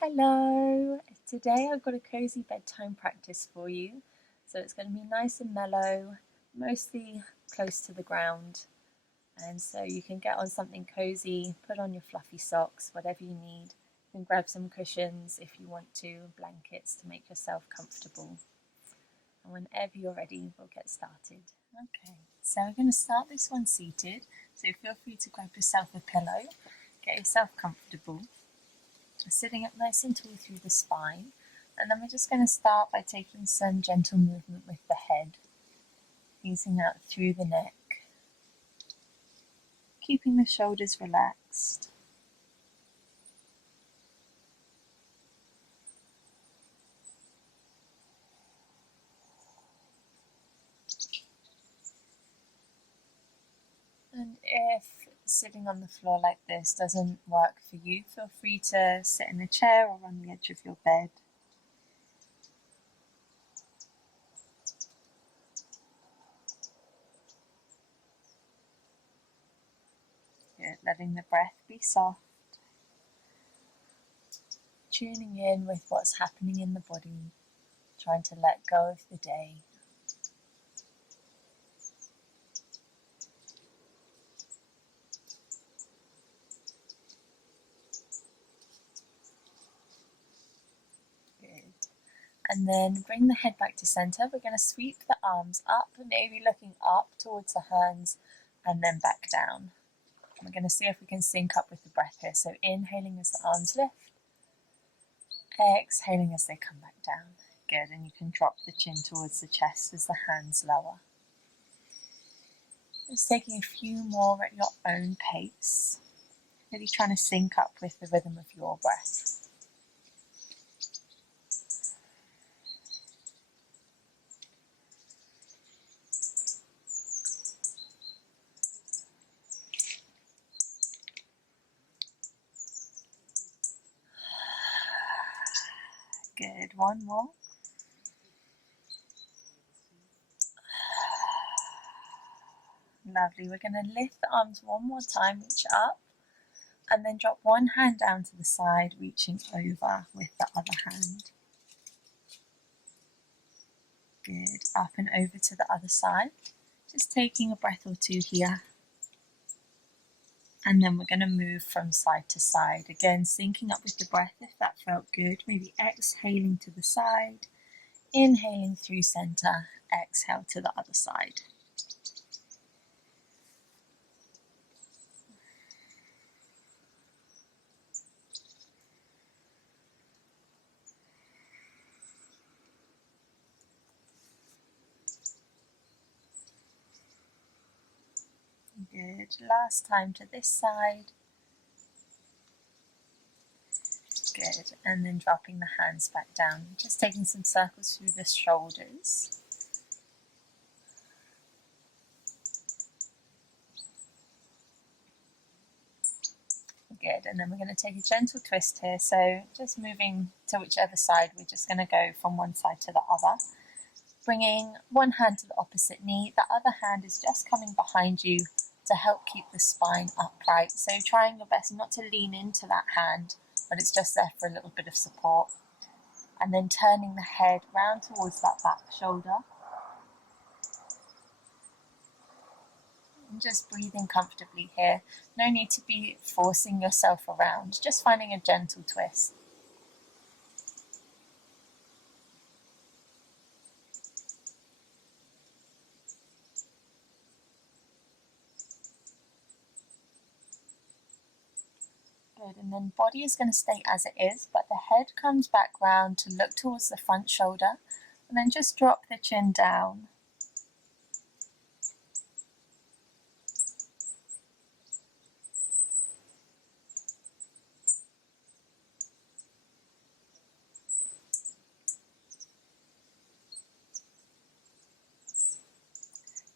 Hello! Today I've got a cozy bedtime practice for you. So it's going to be nice and mellow, mostly close to the ground. And so you can get on something cozy, put on your fluffy socks, whatever you need. You can grab some cushions if you want to, blankets to make yourself comfortable. And whenever you're ready, we'll get started. Okay, so we're going to start this one seated. So feel free to grab yourself a pillow, get yourself comfortable. Sitting up nice and tall through the spine, and then we're just going to start by taking some gentle movement with the head, easing out through the neck, keeping the shoulders relaxed. And if sitting on the floor like this doesn't work for you, feel free to sit in a chair or on the edge of your bed. Good. Letting the breath be soft, tuning in with what's happening in the body, trying to let go of the day. And then bring the head back to center. We're going to sweep the arms up, maybe looking up towards the hands and then back down. We're going to see if we can sync up with the breath here. So inhaling as the arms lift, exhaling as they come back down. Good, and you can drop the chin towards the chest as the hands lower. Just taking a few more at your own pace, really trying to sync up with the rhythm of your breath. Good, one more. Lovely, we're going to lift the arms one more time, reach up, and then drop one hand down to the side, reaching over with the other hand. Good, up and over to the other side. Just taking a breath or two here. And then we're going to move from side to side. Again, syncing up with the breath if that felt good. Maybe exhaling to the side, inhaling through center, exhale to the other side. Good. Last time to this side. Good. And then dropping the hands back down. Just taking some circles through the shoulders. Good. And then we're going to take a gentle twist here. So just moving to whichever side, we're just going to go from one side to the other. Bringing one hand to the opposite knee. The other hand is just coming behind you to help keep the spine upright. So trying your best not to lean into that hand, but it's just there for a little bit of support. And then turning the head round towards that back shoulder. And just breathing comfortably here. No need to be forcing yourself around, just finding a gentle twist. Good, and then body is going to stay as it is, but the head comes back round to look towards the front shoulder, and then just drop the chin down.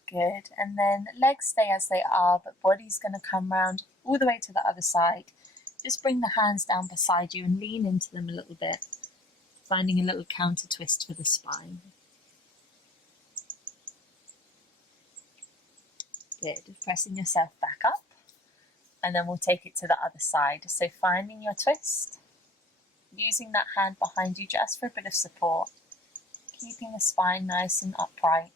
Good, and then legs stay as they are, but body's going to come round all the way to the other side. Just bring the hands down beside you and lean into them a little bit, finding a little counter twist for the spine. Good, pressing yourself back up, and then we'll take it to the other side. So finding your twist, using that hand behind you just for a bit of support, keeping the spine nice and upright,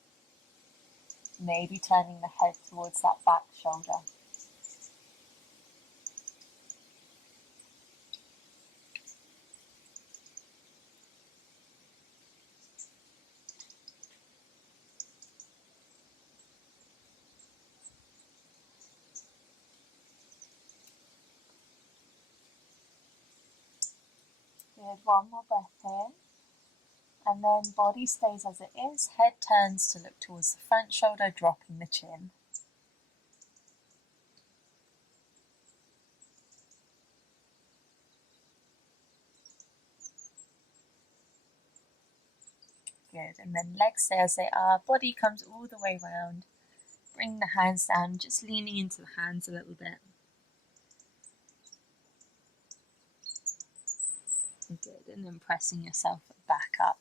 maybe turning the head towards that back shoulder. Good, one more breath in. And then body stays as it is, head turns to look towards the front shoulder, dropping the chin. Good, and then legs stay as they are, body comes all the way round. Bring the hands down, just leaning into the hands a little bit. Good, and then pressing yourself back up.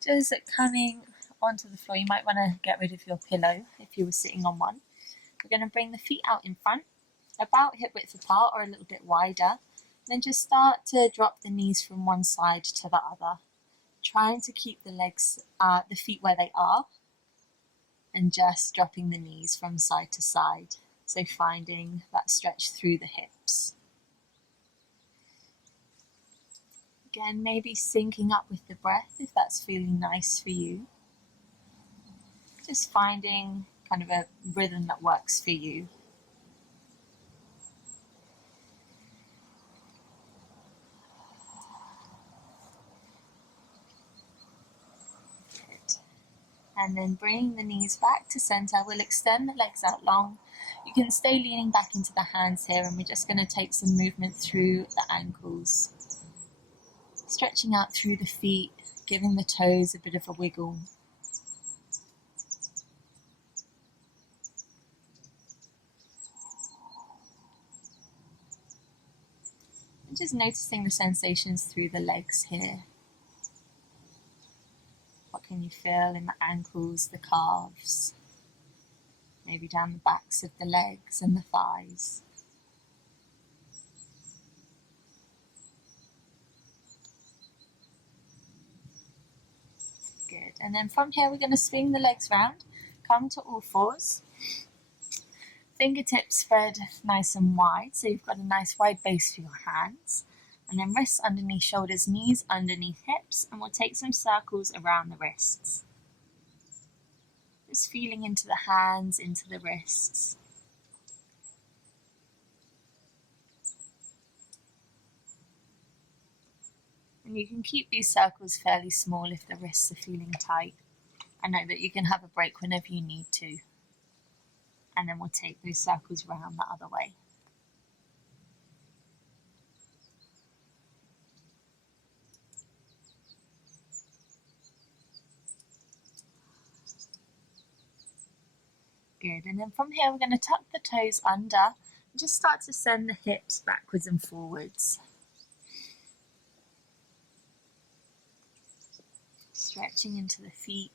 Just coming onto the floor, you might want to get rid of your pillow if you were sitting on one. We're going to bring the feet out in front, about hip width apart or a little bit wider. Then just start to drop the knees from one side to the other, trying to keep the feet where they are, and just dropping the knees from side to side. So finding that stretch through the hips. Again, maybe syncing up with the breath if that's feeling nice for you. Just finding kind of a rhythm that works for you. Good. And then bringing the knees back to center, we'll extend the legs out long. You can stay leaning back into the hands here, and we're just going to take some movement through the ankles. Stretching out through the feet, giving the toes a bit of a wiggle. And just noticing the sensations through the legs here. What can you feel in the ankles, the calves, maybe down the backs of the legs and the thighs. Good. And then from here, we're going to swing the legs round, come to all fours. Fingertips spread nice and wide, so you've got a nice wide base for your hands. And then wrists underneath shoulders, knees underneath hips, and we'll take some circles around the wrists. Just feeling into the hands, into the wrists. And you can keep these circles fairly small if the wrists are feeling tight. I know that you can have a break whenever you need to. And then we'll take those circles round the other way. Good, and then from here we're going to tuck the toes under and just start to send the hips backwards and forwards. Stretching into the feet.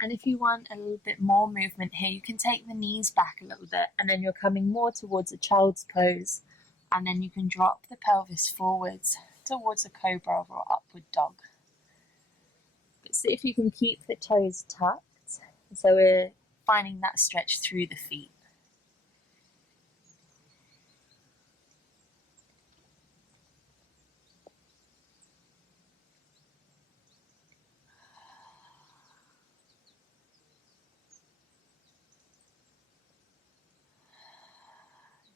And if you want a little bit more movement here, you can take the knees back a little bit, and then you're coming more towards a child's pose, and then you can drop the pelvis forwards towards a cobra or upward dog. But see if you can keep the toes tucked. So we're finding that stretch through the feet.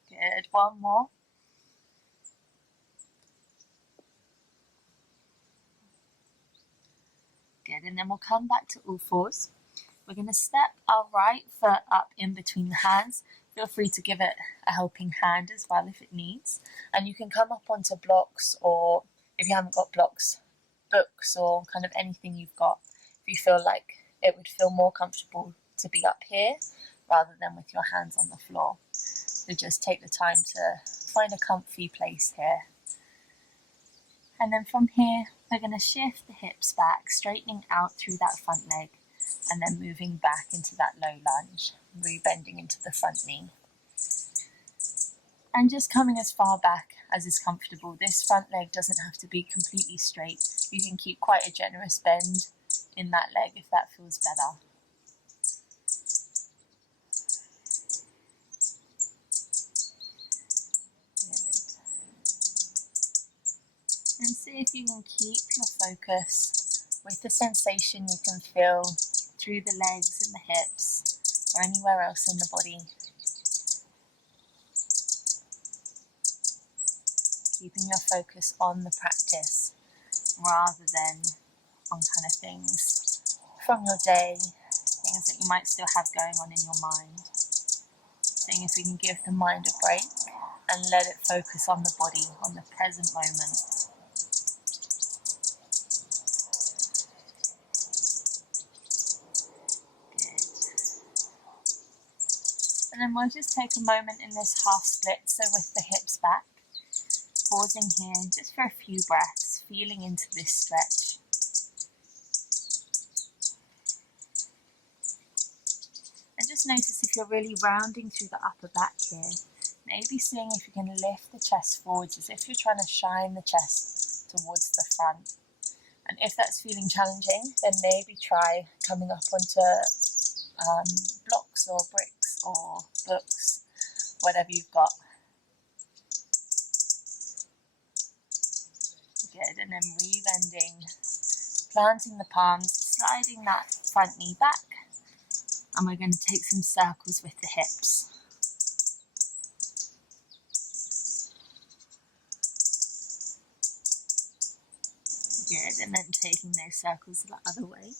Good, one more. Good, and then we'll come back to all fours. We're going to step our right foot up in between the hands. Feel free to give it a helping hand as well if it needs. And you can come up onto blocks, or if you haven't got blocks, books or kind of anything you've got. If you feel like it would feel more comfortable to be up here rather than with your hands on the floor. So just take the time to find a comfy place here. And then from here, we're going to shift the hips back, straightening out through that front leg, and then moving back into that low lunge, re-bending into the front knee. And just coming as far back as is comfortable. This front leg doesn't have to be completely straight. You can keep quite a generous bend in that leg if that feels better. Good. And see if you can keep your focus with the sensation you can feel through the legs and the hips or anywhere else in the body. Keeping your focus on the practice rather than on kind of things from your day, things that you might still have going on in your mind. Seeing if we can give the mind a break and let it focus on the body, on the present moment. Good. And then we'll just take a moment in this half split, so with the hips back, pausing here just for a few breaths, feeling into this stretch. And just notice if you're really rounding through the upper back here, maybe seeing if you can lift the chest forwards as if you're trying to shine the chest towards the front. And if that's feeling challenging, then maybe try coming up onto blocks or bricks or books, whatever you've got. Good, and then re-bending, planting the palms, sliding that front knee back, and we're going to take some circles with the hips. Good, and then taking those circles the other way.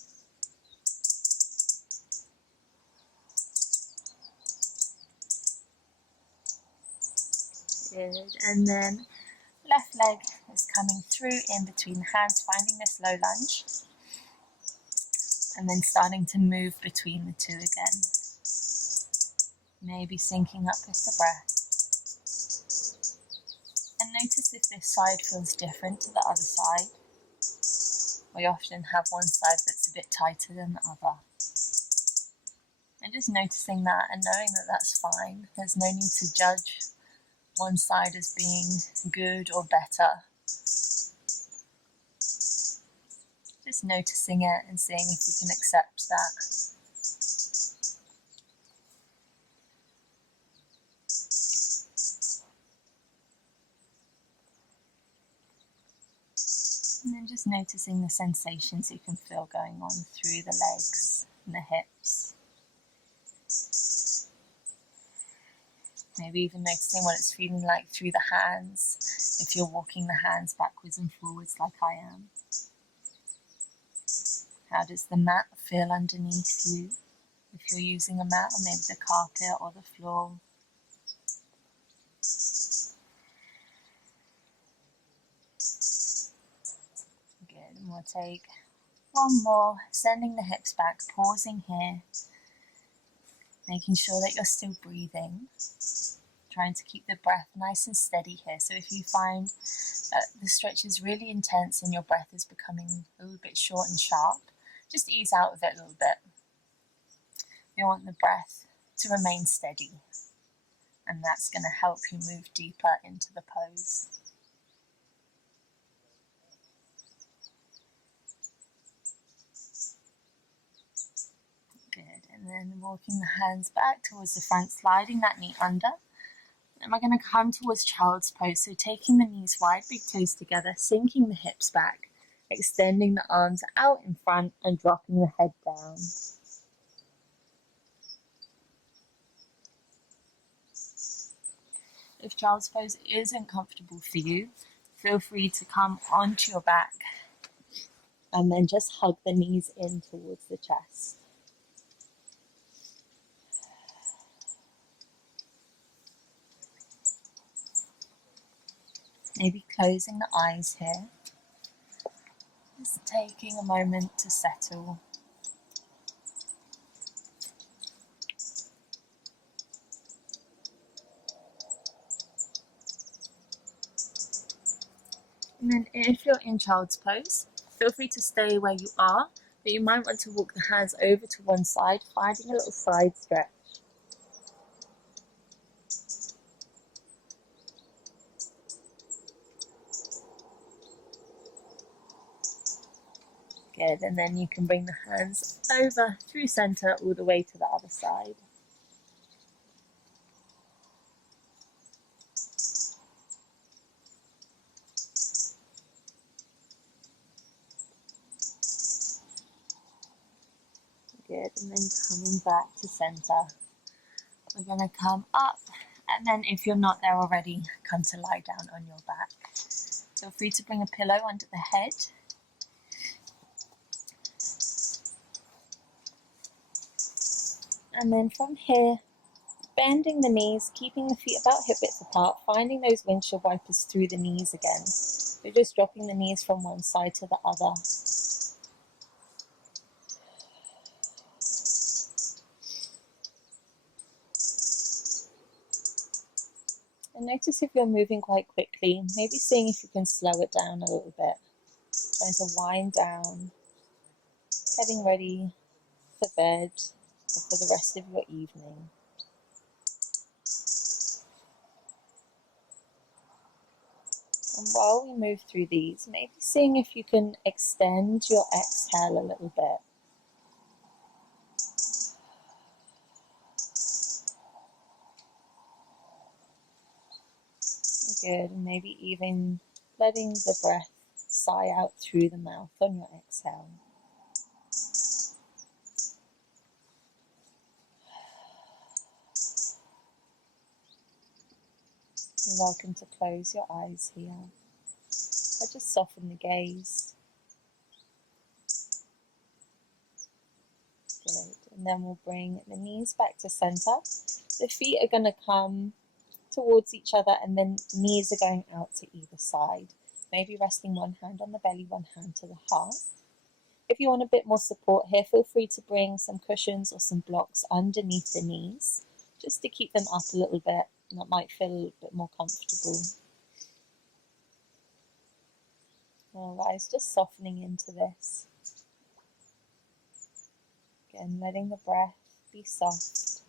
Good, and then left leg is coming through in between the hands, finding this low lunge, and then starting to move between the two again. Maybe syncing up with the breath. And notice if this side feels different to the other side. We often have one side that's a bit tighter than the other. And just noticing that and knowing that that's fine. There's no need to judge one side as being good or better. Just noticing it and seeing if we can accept that. And then just noticing the sensations you can feel going on through the legs and the hips. Maybe even noticing what it's feeling like through the hands, if you're walking the hands backwards and forwards like I am. How does the mat feel underneath you? If you're using a mat, or maybe the carpet or the floor. Good, and we'll take one more, sending the hips back, pausing here, making sure that you're still breathing, trying to keep the breath nice and steady here. So if you find that the stretch is really intense and your breath is becoming a little bit short and sharp, just ease out of it a little bit. You want the breath to remain steady, and that's going to help you move deeper into the pose. Good, and then walking the hands back towards the front, sliding that knee under. And we're going to come towards child's pose, so taking the knees wide, big toes together, sinking the hips back, extending the arms out in front and dropping the head down. If child's pose isn't comfortable for you, feel free to come onto your back and then just hug the knees in towards the chest. Maybe closing the eyes here. Just taking a moment to settle. And then if you're in child's pose, feel free to stay where you are, but you might want to walk the hands over to one side, finding a little side stretch. Good, and then you can bring the hands over through center all the way to the other side. Good, and then coming back to center. We're going to come up, and then if you're not there already, come to lie down on your back. Feel free to bring a pillow under the head. And then from here, bending the knees, keeping the feet about hip width apart, finding those windshield wipers through the knees again. You're just dropping the knees from one side to the other. And notice if you're moving quite quickly, maybe seeing if you can slow it down a little bit. Trying to wind down, getting ready for bed or for the rest of your evening. And while we move through these, maybe seeing if you can extend your exhale a little bit. Good, and maybe even letting the breath sigh out through the mouth on your exhale. You're welcome to close your eyes here, or just soften the gaze. Good, and then we'll bring the knees back to center. The feet are going to come towards each other, and then knees are going out to either side. Maybe resting one hand on the belly, one hand to the heart. If you want a bit more support here, feel free to bring some cushions or some blocks underneath the knees, just to keep them up a little bit, and that might feel a little bit more comfortable. Otherwise, just softening into this. Again, letting the breath be soft.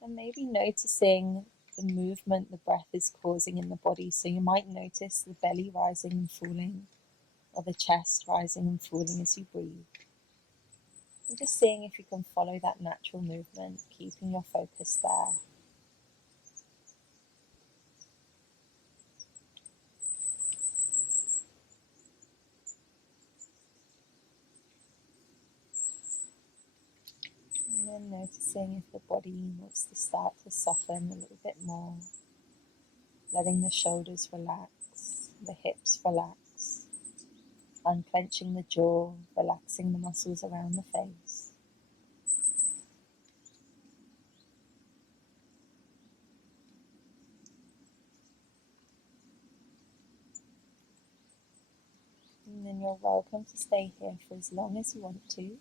And maybe noticing the movement the breath is causing in the body. So you might notice the belly rising and falling, or the chest rising and falling as you breathe. And just seeing if you can follow that natural movement, keeping your focus there. And then noticing if the body wants to start to soften a little bit more, letting the shoulders relax, the hips relax, unclenching the jaw, relaxing the muscles around the face. And then you're welcome to stay here for as long as you want to.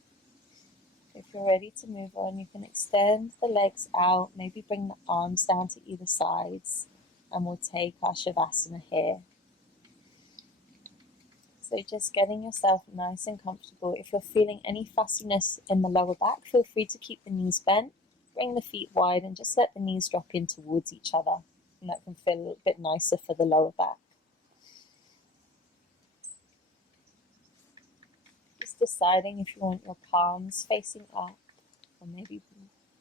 If you're ready to move on, you can extend the legs out, maybe bring the arms down to either sides, and we'll take our Shavasana here. So just getting yourself nice and comfortable. If you're feeling any fussiness in the lower back, feel free to keep the knees bent, bring the feet wide, and just let the knees drop in towards each other. And that can feel a little bit nicer for the lower back. Just deciding if you want your palms facing up, or maybe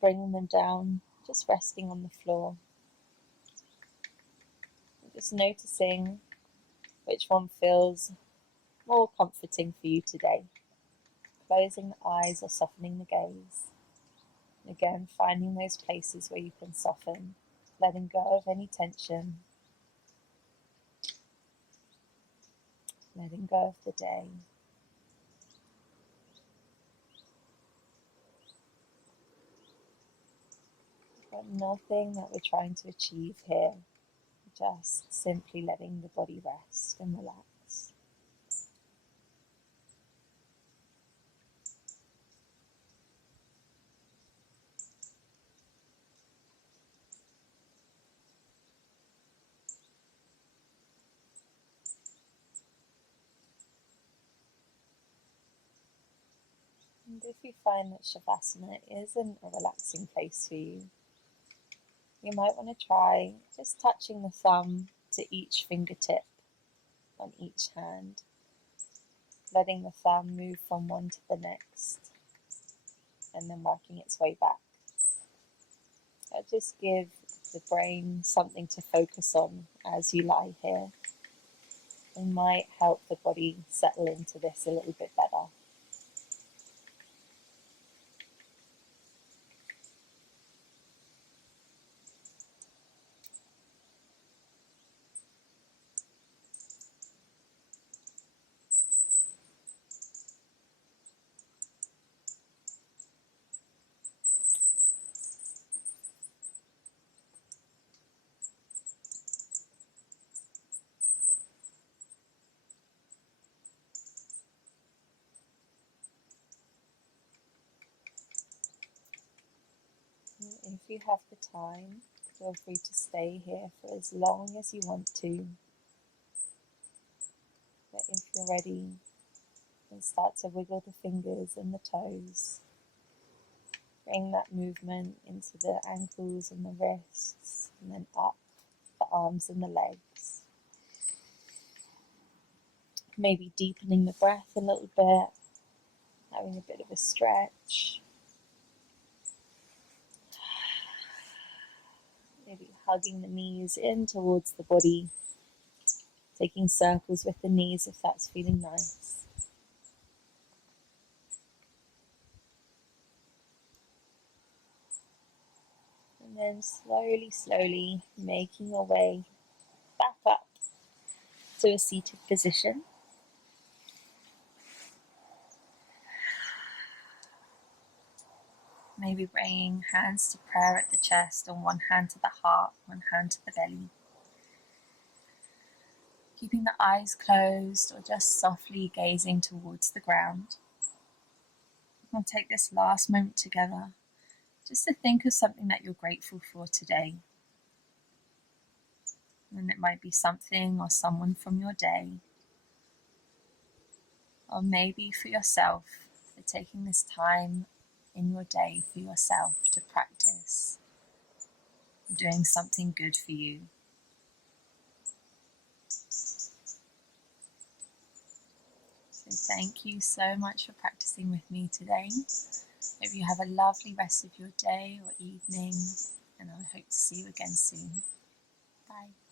bringing them down, just resting on the floor. And just noticing which one feels more comforting for you today. Closing the eyes or softening the gaze. And again, finding those places where you can soften, letting go of any tension, letting go of the day. We've got nothing that we're trying to achieve here, just simply letting the body rest and relax. And if you find that Shavasana isn't a relaxing place for you, you might want to try just touching the thumb to each fingertip on each hand, letting the thumb move from one to the next and then working its way back. Just give the brain something to focus on as you lie here. It might help the body settle into this a little bit better. If you have the time, feel free to stay here for as long as you want to. But if you're ready, then start to wiggle the fingers and the toes. Bring that movement into the ankles and the wrists, and then up the arms and the legs. Maybe deepening the breath a little bit, having a bit of a stretch. Maybe hugging the knees in towards the body, taking circles with the knees if that's feeling nice. And then slowly making your way back up to a seated position. Maybe bringing hands to prayer at the chest, and one hand to the heart, one hand to the belly. Keeping the eyes closed or just softly gazing towards the ground. We'll take this last moment together just to think of something that you're grateful for today. And it might be something or someone from your day. Or maybe for yourself, for taking this time in your day for yourself to practice doing something good for you. So thank you so much for practicing with me today. Hope you have a lovely rest of your day or evening, and I hope to see you again soon. Bye.